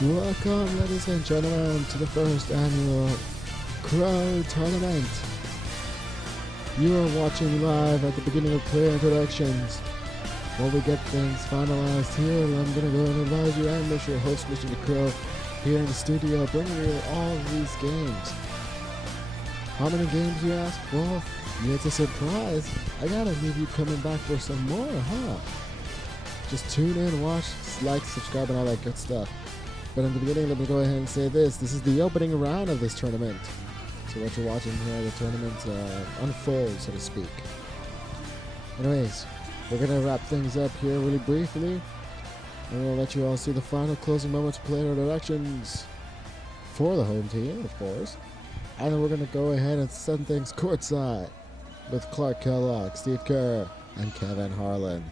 Welcome, ladies and gentlemen, to the first annual Crow Tournament. You are watching live at the beginning of player introductions. While we get things finalized here, I'm going to go and advise you. I'm your host, Mr. LeCrow, here in the studio, bringing you all of these games. How many games, you ask? Well, it's a surprise. I gotta leave you coming back for some more, huh? Just tune in, watch, like, subscribe, and all that good stuff. But in the beginning, let me go ahead and say this. This is the opening round of this tournament. So what you're watching here, the tournament unfolds, so to speak. Anyways, we're going to wrap things up here really briefly. And we'll let you all see the final closing moments of player introductions for the home team, of course. And then we're going to go ahead and send things courtside with Clark Kellogg, Steve Kerr, and Kevin Harlan.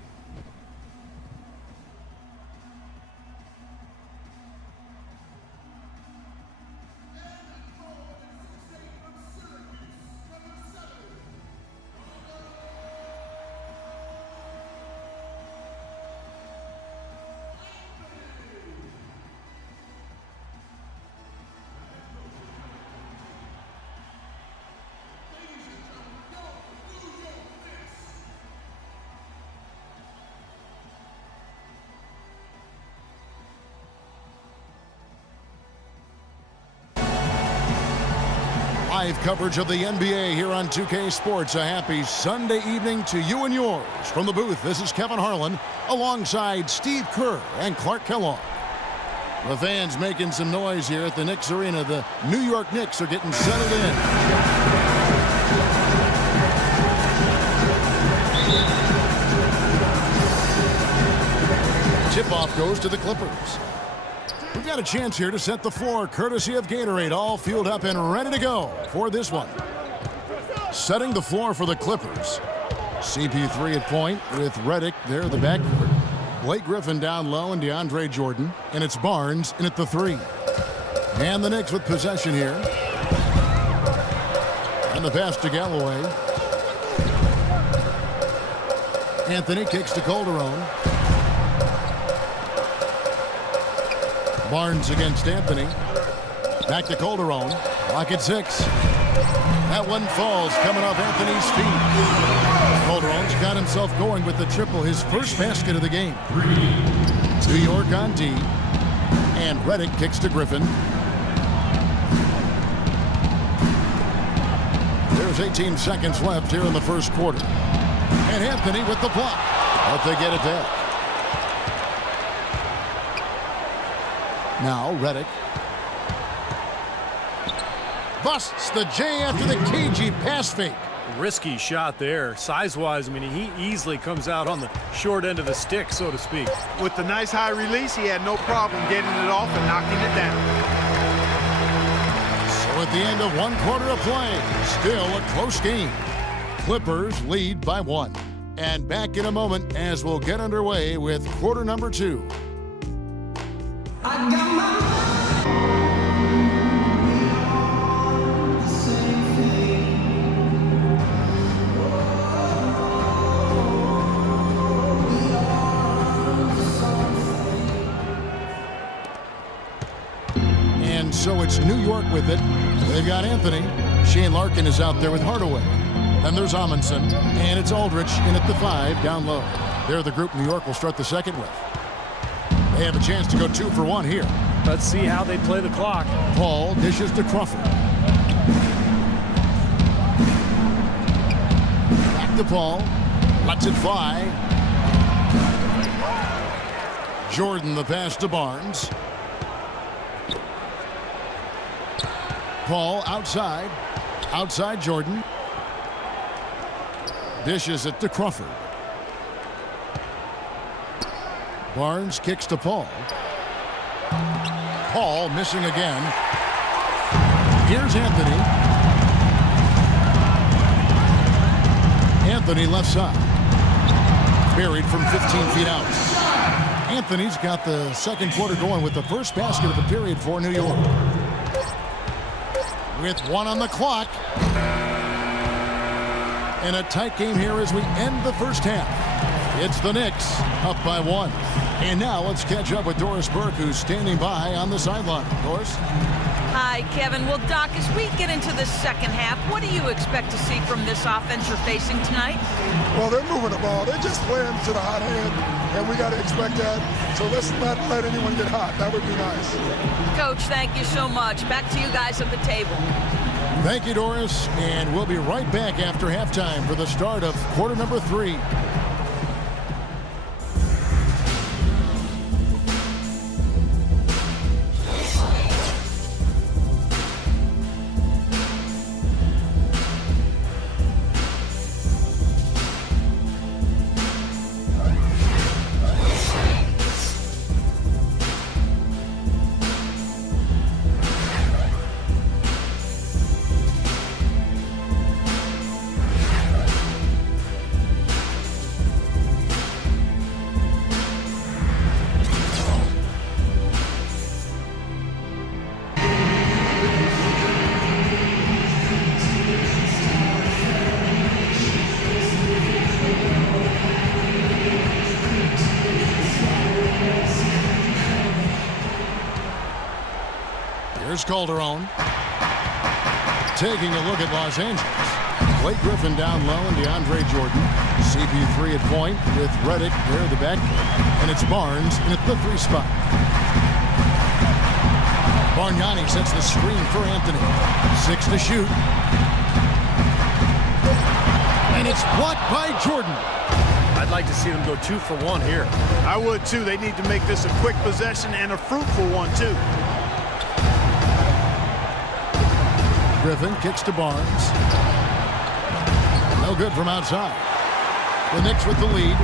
Live coverage of the NBA here on 2K Sports. A happy Sunday evening to you and yours. From the booth, this is Kevin Harlan alongside Steve Kerr and Clark Kellogg. The fans making some noise here at the Knicks Arena. The New York Knicks are getting settled in. Tip-off goes to the Clippers. We've got a chance here to set the floor, courtesy of Gatorade, all fueled up and ready to go for this one. Setting the floor for the Clippers. CP3 at point with Redick there at the backcourt. Blake Griffin down low and DeAndre Jordan. And it's Barnes in at the three. And the Knicks with possession here. And the pass to Galloway. Anthony kicks to Calderon. Barnes against Anthony. Back to Calderon. Clock at 6. That one falls coming off Anthony's feet. Calderon's got himself going with the triple, his first basket of the game. New York on D. And Redick kicks to Griffin. There's 18 seconds left here in the first quarter. And Anthony with the block. But they get it back. Now Redick busts the J after the cagey pass fake. Risky shot there. Size-wise, I mean, he easily comes out on the short end of the stick, so to speak. With the nice high release, he had no problem getting it off and knocking it down. So at the end of one quarter of play, still a close game. Clippers lead by 1. And back in a moment as we'll get underway with quarter number 2. I got my And so it's New York with it. They've got Anthony. Shane Larkin is out there with Hardaway. Then there's Amundsen. And it's Aldridge in at the 5 down low. They're the group New York will start the second with. They have a chance to go 2 for 1 here. Let's see how they play the clock. Paul dishes to Crawford. Back to Paul. Lets it fly. Jordan the pass to Barnes. Paul outside. Outside Jordan. Dishes it to Crawford. Barnes kicks to Paul. Paul missing again. Here's Anthony. Anthony left side. Buried from 15 feet out. Anthony's got the second quarter going with the first basket of the period for New York. With 1 on the clock. And a tight game here as we end the first half. It's the Knicks up by 1. And now let's catch up with Doris Burke, who's standing by on the sideline. Doris? Hi, Kevin. Well, Doc, as we get into the second half, what do you expect to see from this offense you're facing tonight? Well, they're moving the ball. They're just playing to the hot hand, and we got to expect that. So let's not let anyone get hot. That would be nice. Coach, thank you so much. Back to you guys at the table. Thank you, Doris. And we'll be right back after halftime for the start of quarter number 3. Here's Calderon. Taking a look at Los Angeles. Blake Griffin down low and DeAndre Jordan. CP3 at point with Reddick there at the back. And it's Barnes in at the 3 spot. Bargnani sets the screen for Anthony. 6 to shoot. And it's blocked by Jordan. I'd like to see them go 2 for 1 here. I would, too. They need to make this a quick possession and a fruitful one, too. Griffin kicks to Barnes. No good from outside. The Knicks with the lead.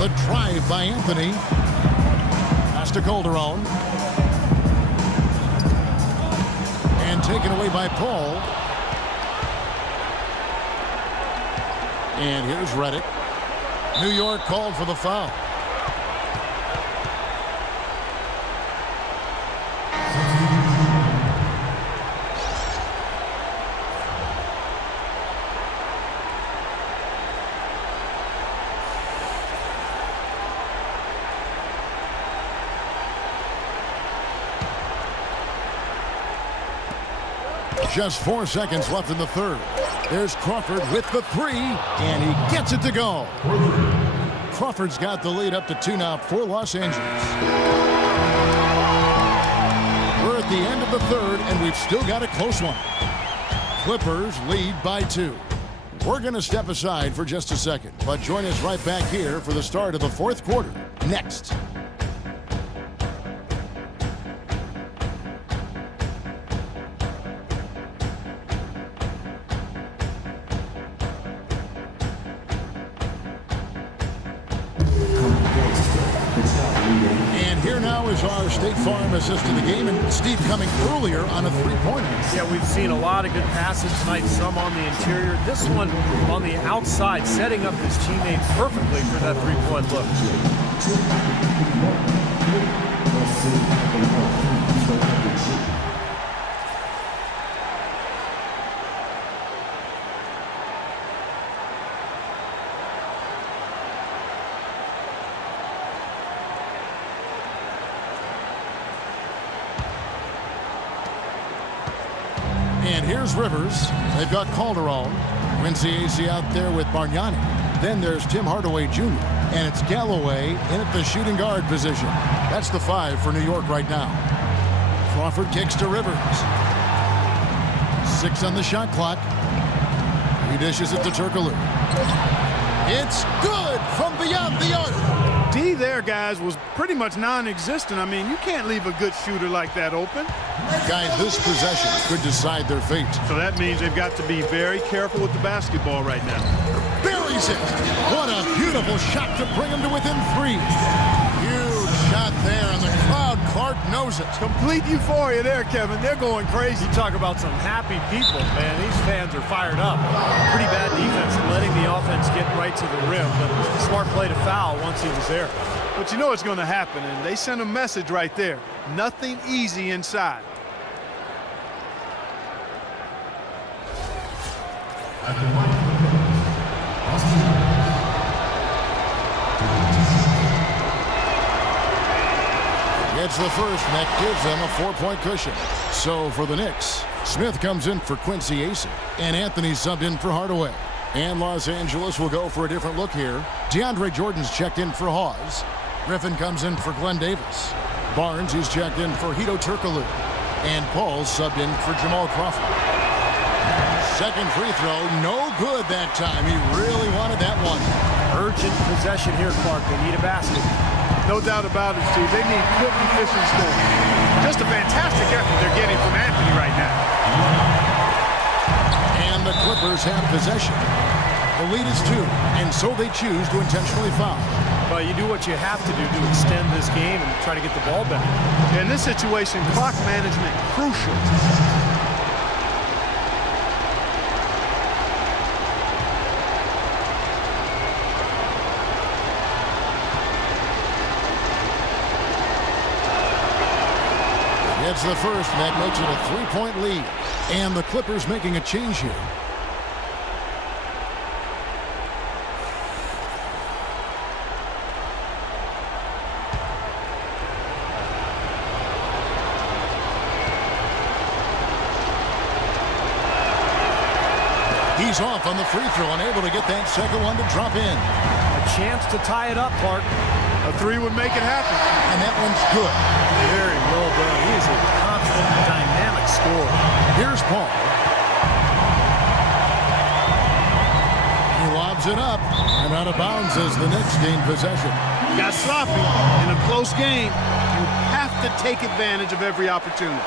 The drive by Anthony. Pass to Calderon. And taken away by Paul. And here's Reddick. New York called for the foul. Just 4 seconds left in the third. There's Crawford with the 3, and he gets it to go. Crawford's got the lead up to 2 now for Los Angeles. We're at the end of the third, and we've still got a close one. Clippers lead by 2. We're going to step aside for just a second, but join us right back here for the start of the fourth quarter. Next. Is our State Farm assist to the game, and Steve coming earlier on a 3-pointer. Yeah, we've seen a lot of good passes tonight, some on the interior. This one on the outside, setting up his teammate perfectly for that 3-point look. And here's Rivers. They've got Calderon. Quincy Acee out there with Bargnani. Then there's Tim Hardaway Jr. And it's Galloway in at the shooting guard position. That's the 5 for New York right now. Crawford kicks to Rivers. 6 on the shot clock. He dishes it to Turkoglu. It's good from beyond the arc. D there, guys, was pretty much non-existent. I mean, you can't leave a good shooter like that open. Guys, this possession could decide their fate. So that means they've got to be very careful with the basketball right now. Buries it. What a beautiful shot to bring him to within 3. Huge shot there, and the crowd, Clark, knows it. Complete euphoria there, Kevin. They're going crazy. You talk about some happy people, man. These fans are fired up. Pretty bad defense, letting the offense get right to the rim, but smart play to foul once he was there. But you know what's going to happen, and they sent a message right there. Nothing easy inside. It's the first, and that gives them a 4-point cushion. So for the Knicks, Smith comes in for Quincy Acey, and Anthony subbed in for Hardaway. And Los Angeles will go for a different look here. DeAndre Jordan's checked in for Hawes. Griffin comes in for Glenn Davis. Barnes is checked in for Hito Turkoglu. And Paul's subbed in for Jamal Crawford. Second free throw, no good that time. He really wanted that one. Urgent possession here, Clark. They need a basket. No doubt about it, Steve. They need quick, efficient scoring. Just a fantastic effort they're getting from Anthony right now. And the Clippers have possession. The lead is 2, and so they choose to intentionally foul. Well, you do what you have to do to extend this game and try to get the ball back. In this situation, clock management crucial. It's the first, and that makes it a 3-point lead. And the Clippers making a change here. He's off on the free throw, unable to get that second one to drop in. A chance to tie it up, Clark. A 3 would make it happen. And that one's good. Very well done. He is a confident, dynamic scorer. Here's Paul. He lobs it up and out of bounds as the Knicks gain possession. Got sloppy. In a close game, you have to take advantage of every opportunity.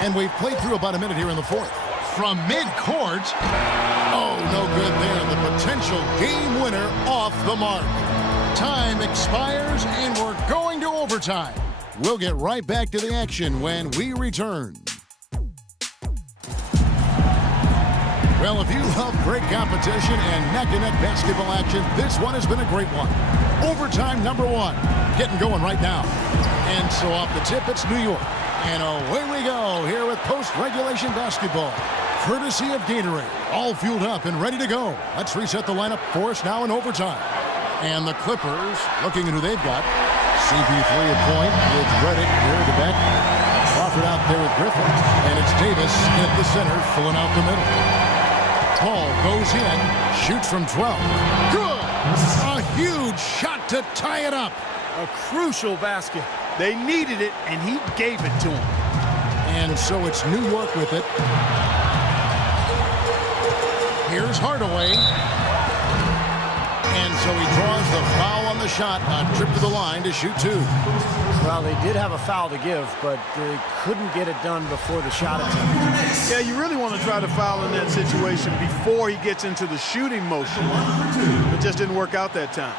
And we've played through about a minute here in the fourth. From midcourt. Oh, no good there. The potential game winner off the mark. Time expires, and we're going to overtime. We'll get right back to the action when we return. Well, if you love great competition and neck-to-neck basketball action, this one has been a great one. Overtime number 1. Getting going right now. And so off the tip, it's New York. And away we go here with post-regulation basketball. Courtesy of Gatorade. All fueled up and ready to go. Let's reset the lineup for us now in overtime. And the Clippers, looking at who they've got. CP3 at point with Reddick here at the back. Crawford out there with Griffin. And it's Davis at the center, filling out the middle. Paul goes in, shoots from 12. Good! A huge shot to tie it up. A crucial basket. They needed it, and he gave it to them. And so it's New York with it. Here's Hardaway. And so he draws the foul on the shot. A trip to the line to shoot 2. Well, they did have a foul to give, but they couldn't get it done before the shot attempt. Yeah, you really want to try to foul in that situation before he gets into the shooting motion. It just didn't work out that time.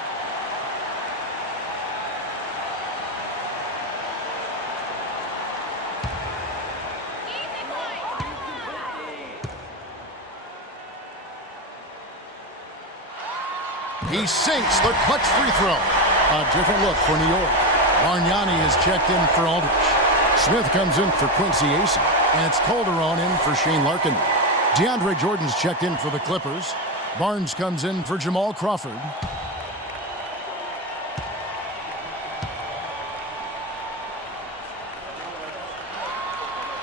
He sinks the clutch free throw. A different look for New York. Bargnani is checked in for Aldridge. Smith comes in for Quincy Acey. And it's Calderon in for Shane Larkin. DeAndre Jordan's checked in for the Clippers. Barnes comes in for Jamal Crawford.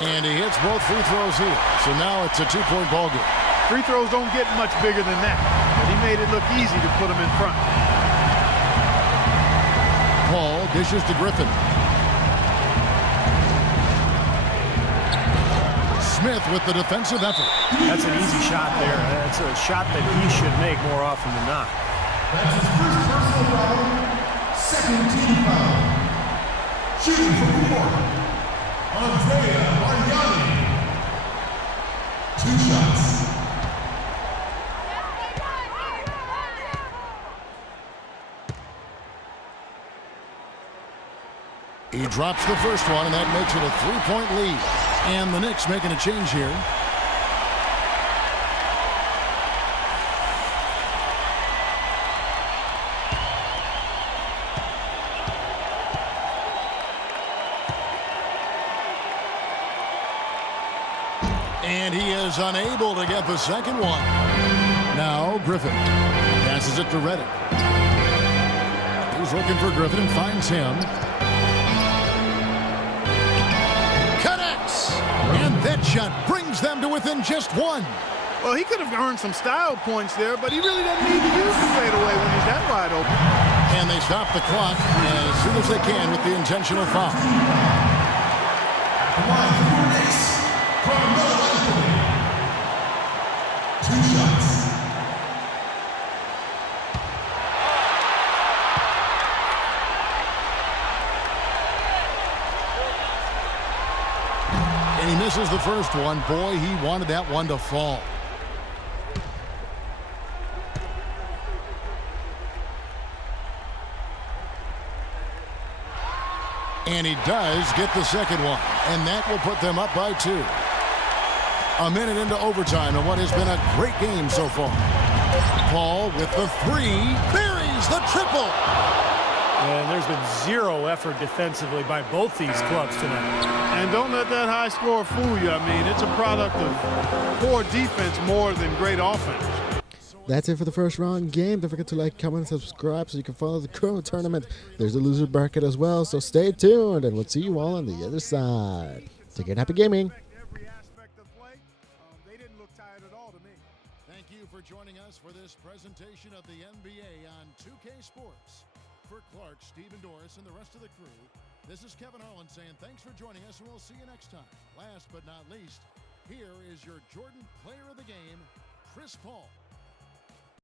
And he hits both free throws here. So now it's a 2-point ball game. Free throws don't get much bigger than that. But he made it look easy to put him in front. Paul dishes to Griffin. Smith with the defensive effort. That's an easy shot there. That's a shot that he should make more often than not. That's his first personal foul, second team foul. Shooting from New York, Andrea Bargnani. 2 shots. He drops the first one, and that makes it a 3-point lead. And the Knicks making a change here. And he is unable to get the second one. Now Griffin passes it to Reddick. He's looking for Griffin and finds him. Connects! And that shot brings them to within just one. Well, he could have earned some style points there, but he really doesn't need to use the fadeaway when he's that wide open. And they stop the clock as soon as they can with the intentional foul. Line for the Knicks, Carmelo Anthony. 2 shots. And he misses the first one. Boy, he wanted that one to fall. And he does get the second one. And that will put them up by 2. A minute into overtime in what has been a great game so far. Paul with the 3. Buries the triple. And there's been zero effort defensively by both these clubs tonight. And don't let that high score fool you. I mean, it's a product of poor defense more than great offense. That's it for the first round game. Don't forget to like, comment, and subscribe so you can follow the LeCrow tournament. There's a loser bracket as well, so stay tuned, and we'll see you all on the other side. Take care and happy gaming. Every aspect of play, they didn't look tired at all to me. Thank you for joining us for this presentation of the NBA on 2K Sports. For Clark, Stephen Doris, and the rest of the crew, this is Kevin Harlan saying thanks for joining us, and we'll see you next time. Last but not least, here is your Jordan Player of the Game, Chris Paul.